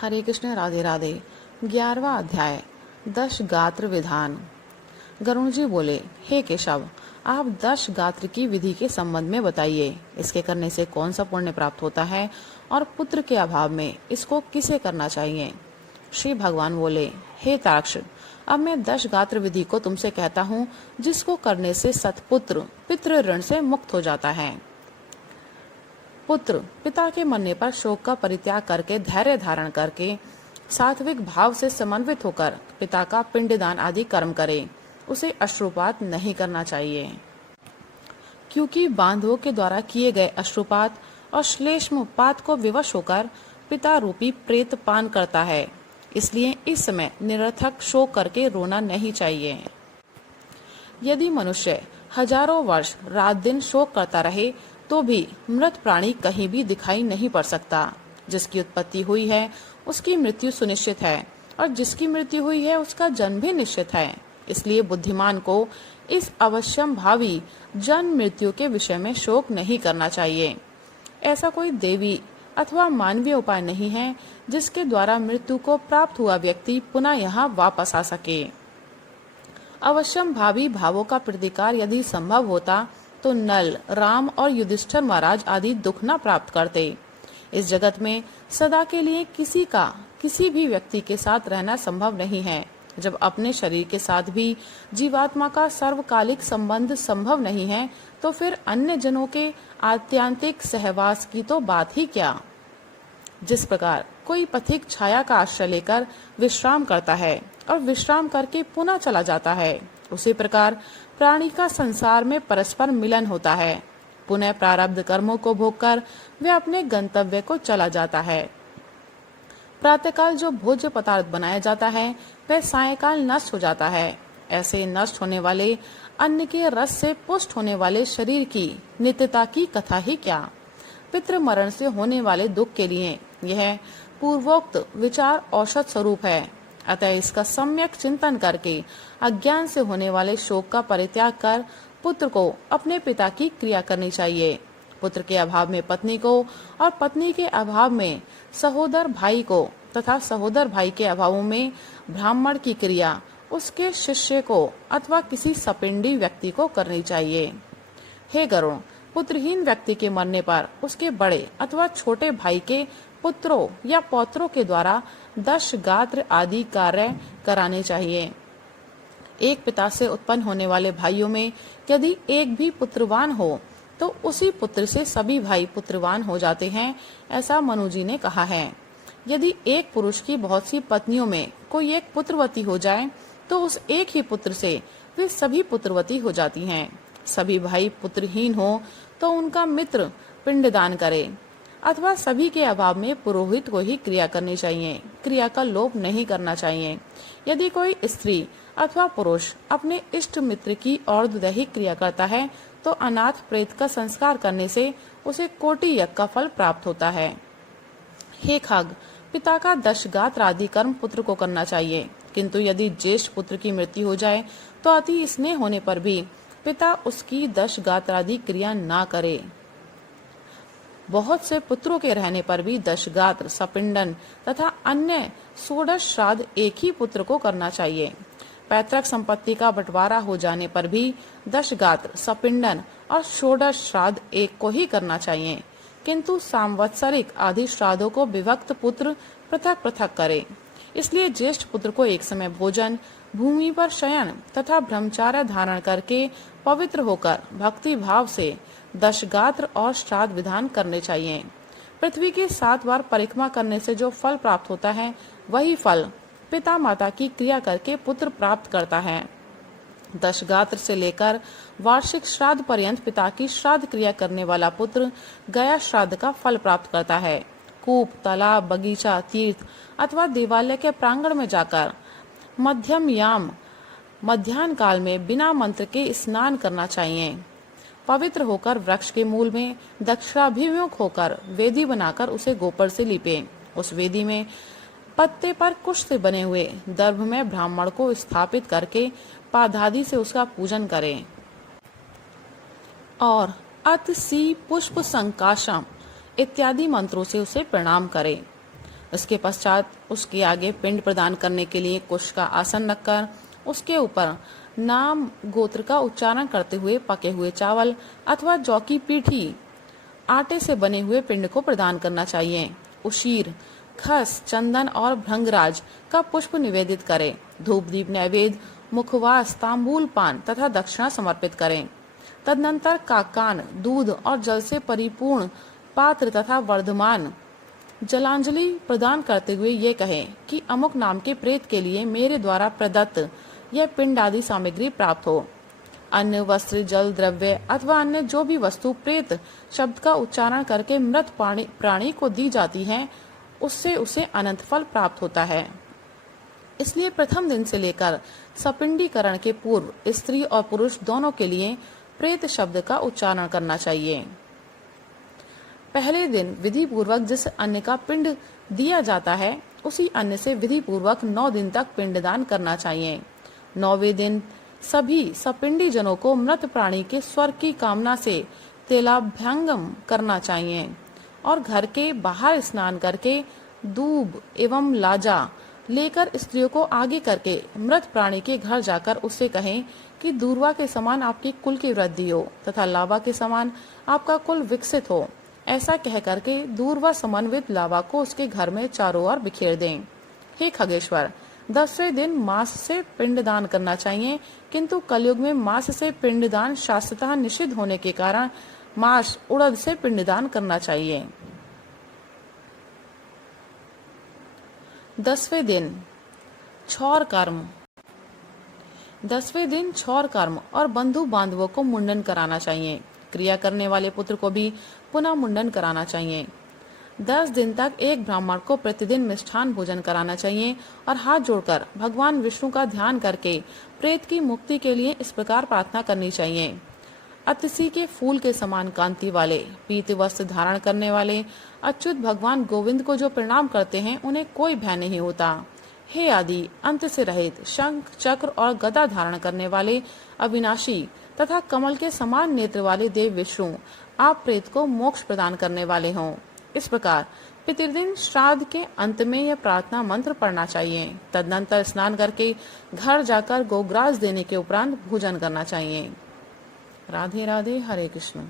हरे कृष्ण, राधे राधे। 11वां अध्याय, दश गात्र विधान। गरुण जी बोले, हे केशव, आप दश गात्र की विधि के संबंध में बताइए। इसके करने से कौन सा पुण्य प्राप्त होता है और पुत्र के अभाव में इसको किसे करना चाहिए। श्री भगवान बोले, हे तारक्ष, अब मैं दश गात्र विधि को तुमसे कहता हूँ, जिसको करने से सतपुत्र पितृ ऋण से मुक्त हो जाता है। पुत्र पिता के मरने पर शोक का परित्याग करके धैर्य धारण करके सात्विक भाव से समन्वित होकर पिता का पिंडदान आदि कर्म करे। उसे अश्रुपात नहीं करना चाहिए, क्योंकि बांधवों के द्वारा किए गए अश्रुपात और श्लेष्मपात को विवश होकर पिता रूपी प्रेत पान करता है। इसलिए इस समय निरर्थक शोक करके रोना नहीं चाहिए। यदि मनुष्य हजारों वर्ष रात दिन शोक करता रहे तो भी मृत प्राणी कहीं भी दिखाई नहीं पड़ सकता। जिसकी उत्पत्ति हुई है उसकी मृत्यु सुनिश्चित है, और जिसकी मृत्यु हुई है उसका जन्म भी निश्चित है। इसलिए बुद्धिमान को इस अवश्यम भावी जन्म मृत्यु के विषय में शोक नहीं करना चाहिए। ऐसा कोई देवी अथवा मानवीय उपाय नहीं है जिसके द्वारा मृत्यु को प्राप्त हुआ व्यक्ति पुनः यहाँ वापस आ सके। अवश्यम भावी भावों का प्रतिकार यदि संभव होता तो नल, राम और युधिष्ठिर महाराज आदि दुख न प्राप्त करते। इस जगत में सदा के लिए किसी भी व्यक्ति के साथ रहना संभव नहीं है। जब अपने शरीर के साथ भी जीवात्मा का सर्वकालिक संबंध संभव नहीं है, तो फिर अन्य जनों के आत्यांतिक सहवास की तो बात ही क्या। जिस प्रकार कोई पथिक छाया का आश्रय लेकर विश्राम करता है और विश्राम करके पुनः चला जाता है, उसी प्रकार प्राणी का संसार में परस्पर मिलन होता है। पुनः प्रारब्ध कर्मों को भोगकर वह अपने गंतव्य को चला जाता है। प्रातःकाल जो भोज्य पदार्थ बनाया जाता है वह सायंकाल नष्ट हो जाता है। ऐसे नष्ट होने वाले अन्न के रस से पुष्ट होने वाले शरीर की नित्यता की कथा ही क्या। पितृ मरण से होने वाले दुख के लिए यह पूर्वोक्त विचार औषध स्वरूप है। अतः इसका सम्यक चिंतन करके अज्ञान से होने वाले शोक का परित्याग कर पुत्र को अपने पिता की क्रिया करनी चाहिए। पुत्र के अभाव में पत्नी को और पत्नी के अभाव में सहोदर भाई को तथा सहोदर भाई के अभाव में ब्राह्मण की क्रिया उसके शिष्य को अथवा किसी सपिंडी व्यक्ति को करनी चाहिए। हे गरुण, पुत्रहीन व्यक्ति के मरने पर उसके बड़े अथवा छोटे भाई के पुत्रों या पौत्रों के द्वारा दश गात्र आदि कार्य कराने चाहिए। एक पिता से उत्पन्न होने वाले भाइयों में यदि एक भी पुत्रवान हो तो उसी पुत्र से सभी भाई पुत्रवान हो जाते हैं, ऐसा मनु जी ने कहा है। यदि एक पुरुष की बहुत सी पत्नियों में कोई एक पुत्रवती हो जाए तो उस एक ही पुत्र से वे सभी पुत्रवती हो जाती हैं। सभी भाई पुत्रहीन हो तो उनका मित्र पिंडदान करे, अथवा सभी के अभाव में पुरोहित को ही क्रिया करनी चाहिए। क्रिया का लोभ नहीं करना चाहिए। यदि कोई स्त्री अथवा पुरुष अपने इष्ट मित्र की और्ध्वदैहिक क्रिया करता है तो अनाथ प्रेत का संस्कार करने से उसे कोटि यज्ञ का फल प्राप्त होता है। हे खग, पिता का दश गात्र आदि कर्म पुत्र को करना चाहिए, किंतु यदि ज्येष्ठ पुत्र की मृत्यु हो जाए तो अति स्नेह होने पर भी पिता उसकी दश गात्र आदि क्रिया ना करे। बहुत से पुत्रों के रहने पर भी दश गात्र, सपिंडन तथा अन्य षोडश श्राद्ध एक ही पुत्र को करना चाहिए। पैतृक संपत्ति का बंटवारा हो जाने पर भी दश गात्र, सपिंडन और षोडश श्राद्ध एक को ही करना चाहिए, किंतु सांवत्सरिक आदि श्राद्धों को विभक्त पुत्र पृथक पृथक करे। इसलिए ज्येष्ठ पुत्र को एक समय भोजन, भूमि पर शयन तथा ब्रह्मचार्य धारण करके पवित्र होकर भक्ति भाव से दश गात्र और श्राद्ध विधान करने चाहिए। पृथ्वी की 7 बार परिक्रमा करने से जो फल प्राप्त होता है वही फल पिता माता की क्रिया करके पुत्र प्राप्त करता है। दश गात्र से लेकर वार्षिक श्राद्ध पर्यंत पिता की श्राद्ध क्रिया करने वाला पुत्र गया श्राद्ध का फल प्राप्त करता है। कूप, तालाब, बगीचा, तीर्थ अथवा देवालय के प्रांगण में जाकर मध्यम याम मध्याह्न काल में बिना मंत्र के स्नान करना चाहिए। पवित्र होकर वृक्ष के मूल में दक्षिणाभिमुख होकर वेदी बनाकर उसे गोबर से लीपे। उस वेदी में पत्ते पर कुश से बने हुए दर्भ में ब्राह्मण को स्थापित करके पादादि से उसका पूजन करें और अत सी पुष्प संकाशम इत्यादि मंत्रों से उसे प्रणाम करें। इसके पश्चात उसके आगे पिंड प्रदान करने के लिए कुश का आसन रखकर उसके ऊपर नाम गोत्र का उच्चारण करते हुए पके हुए चावल अथवा जौ की पीठी आटे से बने हुए पिंड को प्रदान करना चाहिए। उशीर, खस, चंदन और भृंगराज का पुष्प निवेदित करें। धूप दीप नैवेद्य, मुखवास, तांबूल पान तथा दक्षिणा समर्पित करें। तदनंतर काकान, दूध और जल से परिपूर्ण पात्र तथा वर्धमान जलांजलि प्रदान करते हुए ये कहें कि अमुक नाम के प्रेत के लिए मेरे द्वारा प्रदत्त यह पिंड आदि सामग्री प्राप्त हो। अन्न, वस्त्र, जल, द्रव्य अथवा अन्य जो भी वस्तु प्रेत शब्द का उच्चारण करके मृत प्राणी को दी जाती है, उससे उसे अनंत फल प्राप्त होता है। इसलिए प्रथम दिन से लेकर सपिंडीकरण के पूर्व स्त्री और पुरुष दोनों के लिए प्रेत शब्द का उच्चारण करना चाहिए। पहले दिन विधि पूर्वक जिस अन्न का पिंड दिया जाता है, उसी अन्न से विधि पूर्वक 9 दिन तक पिंडदान करना चाहिए। 9वें दिन सभी सपिंडी जनों को मृत प्राणी के स्वर्ग की कामना से तेलाभ्यंगम करना चाहिए और घर के बाहर स्नान करके दूब एवं लाजा लेकर स्त्रियों को आगे करके मृत प्राणी के घर जाकर उससे कहें कि दूर्वा के समान आपकी कुल की वृद्धि हो तथा लावा के समान आपका कुल विकसित हो। ऐसा कह करके दूर्वा समन्वित लावा को उसके घर में चारों ओर बिखेर दें। हे खगेश्वर, 10वें दिन मांस से पिंडदान करना चाहिए, किंतु कलयुग में मांस से पिंडदान शास्त्रतः निषिद्ध होने के कारण मांस उड़द से पिंडदान करना चाहिए। 10वें दिन छौर कर्म। 10वें दिन छौर कर्म और बंधु बांधवों को मुंडन कराना चाहिए। क्रिया करने वाले पुत्र को भी पुनः मुंडन कराना चाहिए। 10 दिन तक एक ब्राह्मण को प्रतिदिन मिष्ठान भोजन कराना चाहिए और हाथ जोड़कर भगवान विष्णु का ध्यान करके प्रेत की मुक्ति के लिए इस प्रकार प्रार्थना करनी चाहिए। अतिसी के फूल के समान कांति वाले पीत वस्त्र धारण करने वाले अच्युत भगवान गोविंद को जो प्रणाम करते हैं, उन्हें कोई भय नहीं होता। हे आदि अंत से रहित शंख, चक्र और गदा धारण करने वाले अविनाशी तथा कमल के समान नेत्र वाले देव विष्णु, आप प्रेत को मोक्ष प्रदान करने वाले हों। इस प्रकार पितृदिन श्राद्ध के अंत में यह प्रार्थना मंत्र पढ़ना चाहिए। तदनंतर स्नान करके घर जाकर गोग्रास देने के उपरांत भोजन करना चाहिए। राधे राधे, हरे कृष्ण।